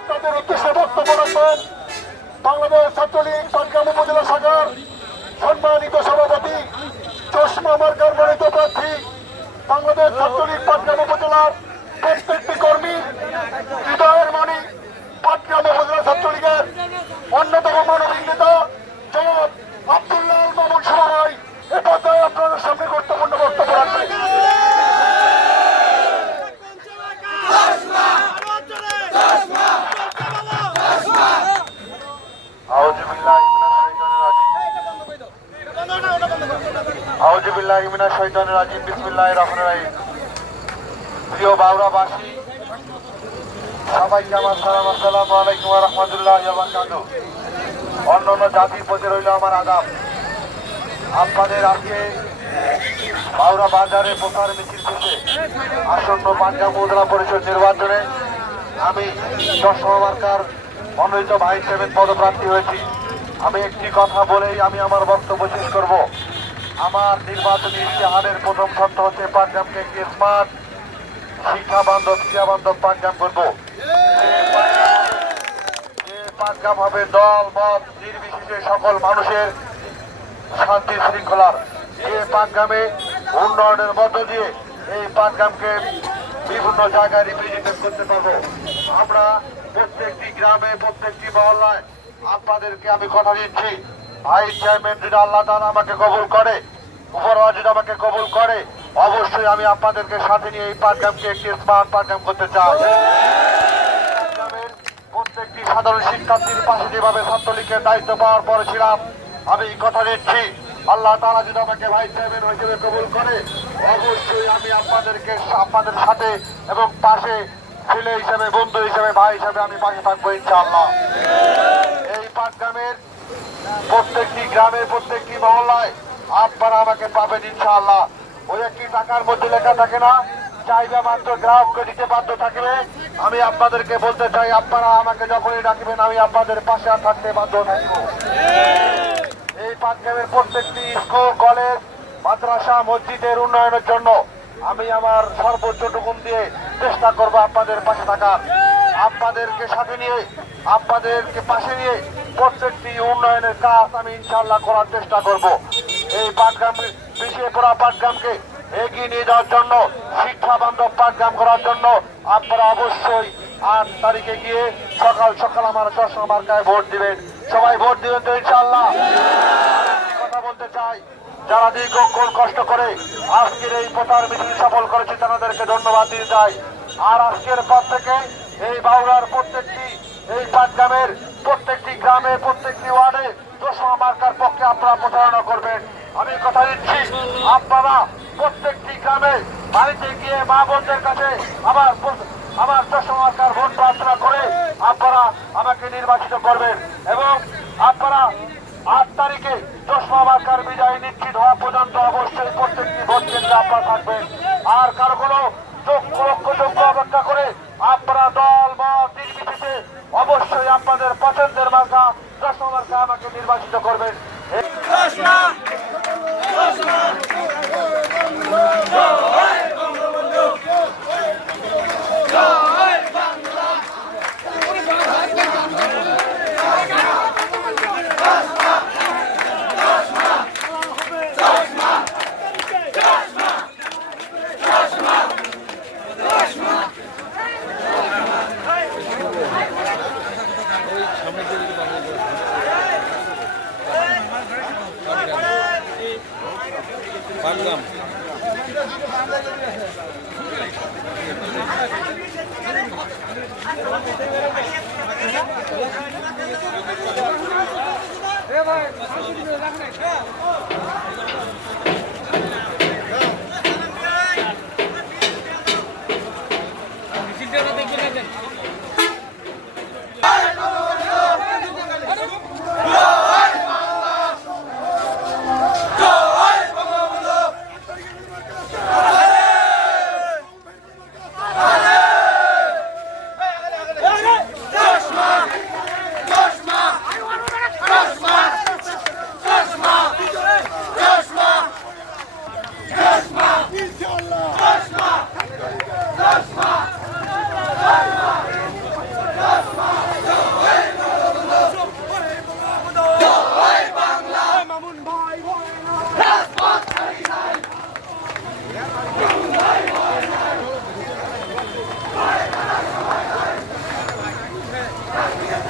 আপনাদের উদ্দেশ্যে বক্তব্য রাখবেন বাংলাদেশ ছাত্রলীগ চট্টগ্রাম উপজেলা শাখার সম্মানিত সভাপতি চশমা মার্কার মনোনীত প্রার্থী বাংলাদেশ ছাত্রলীগ চট্টগ্রাম উপজেলার প্রত্যেকটি কর্মী আউজুবিল্লাহ ইমিনা শৈতানের রাজিম বিসমিল্লাহ রহমান রাহিম। প্রিয় বাউরাবাসী, সবাইকে আমার সালাম, আসসালামু আলাইকুম রহমতুল্লাহ অন্য অন্য জাতির প্রতি রইল আমার আদাব। আপনাদের আজকে বাউরা বাজারে প্রচার মিছিল শেষে আসন্ন পাঞ্জাব মুদ্রা পরিষদ নির্বাচনে আমি দশম মার্কার মনোনীত ভাইস চেয়ারম্যান পদপ্রার্থী হয়েছি। আমি একটি কথা বলেই আমি আমার বক্তব্য শেষ করব। আমার নির্বাচনী ইশতেহারের প্রথম শর্ত হচ্ছে পাঞ্জাবকে একটি স্মার্ট শিক্ষা বান্ধব ক্রিয়া বান্ধব পাঞ্জাব করব পাঞ্জাব হবে দল, মত, নির্বিশেষে সকল মানুষের শান্তি শৃঙ্খলার। যে পাটগ্রামে উন্নয়নের মধ্য দিয়ে এই পাটগ্রামকে বিভিন্ন জায়গায় রিপ্রেজেন্টেট করতে পারব। আমরা প্রত্যেকটি গ্রামে, প্রত্যেকটি মহল্লায় আপনাদেরকে আমি কথা দিচ্ছি। ভাইস চেয়ারম্যান যদি আল্লাহ আমাকে কবুল করে উপরওয়ালা যদি আমাকে কবুল করে, অবশ্যই আমি আপনাদেরকে সাথে নিয়ে এই পাটগ্রামকে একটি স্মার্ট পাটগ্রাম করতে চাই। প্রত্যেকটি সাধারণ শিক্ষার্থীর পাশে যেভাবে ছাত্রলীগের দায়িত্ব পাওয়ার পরে ছিলাম, আমি কথা দিচ্ছি। আল্লাহ তারা যদি আমাকে ভাইস চেয়ারম্যান হিসেবে কবুল করে, অবশ্যই আমি আপনাদেরকে আপনাদের সাথে এবং পাশে ছেলে হিসেবে, বন্ধু হিসেবে, ভাই হিসেবে আমি পাশে থাকব ইনশাআল্লাহ। এই পাটগ্রামের প্রত্যেকটি গ্রামের প্রত্যেকটি মহল্লায় আপনারা আমাকে পাবেন ইনশাআল্লাহ। ওই একটি টাকার মধ্যে লেখা থাকে না, চাইবে মাত্র গ্রাহককে দিতে বাধ্য থাকবে। আমি আপনাদেরকে বলতে চাই, আপনারা আমাকে যখনই ডাকবেন, আমি আপনাদের পাশে আর থাকতে বাধ্য থাকব। এই পাটগ্রামের প্রত্যেকটি স্কুল, কলেজ, মাদ্রাসা, মসজিদের উন্নয়নের জন্য আমি আমার সর্বোচ্চ টুকুন দিয়ে চেষ্টা করব আপনাদের পাশে থাকার। আপনাদেরকে সাথে নিয়ে, আপনাদেরকে পাশে নিয়ে প্রত্যেকটি উন্নয়নের কাজ আমি ইনশাল্লাহ করার চেষ্টা করব। এই পাটগ্রাম পিছিয়ে পড়া পাটগ্রামকে এগিয়ে নিয়ে যাওয়ার জন্য, শিক্ষা বান্ধব পাঠগ্রাম করার জন্য আপনারা অবশ্যই আট তারিখে গিয়ে সকাল সকাল আমার চশমা মার্কায় ভোট দিবেন। সবাই ভোট দিবেন তো ইনশাল্লাহ কথা বলতে চাই, যারা দীর্ঘক্ষণ কষ্ট করে আজকের এই প্রচার মিছিল সফল করেছে, তাদেরকে ধন্যবাদ দিয়ে চাই আর আজকের পর থেকে এই বাউরার প্রত্যেকটি এই পাটগ্রামের প্রত্যেকটি গ্রামে, প্রত্যেকটি ওয়ার্ডে চশমা মার্কার পক্ষে আপনারা প্রচারণা করবেন। আমি কথা দিচ্ছি, আপনারা প্রত্যেকটি গ্রামে বাড়িতে গিয়ে মা বোনদের কাছে আমার আমার চশমা মার্কার ভোট প্রার্থনা করে আপনারা আমাকে নির্বাচিত করবেন এবং আপনারা আট তারিখে চশমা মার্কার বিজয় নিশ্চিত হওয়া পর্যন্ত অবশ্যই প্রত্যেকটি ভোট কেন্দ্রে আপনারা থাকবেন। আর কারও কোনো যোগ্য পছন্দের মার্কা চশমা মার্কা আমাকে নির্বাচিত করবেন। এই- পাটগ্রাম এ ভাই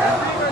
Yeah.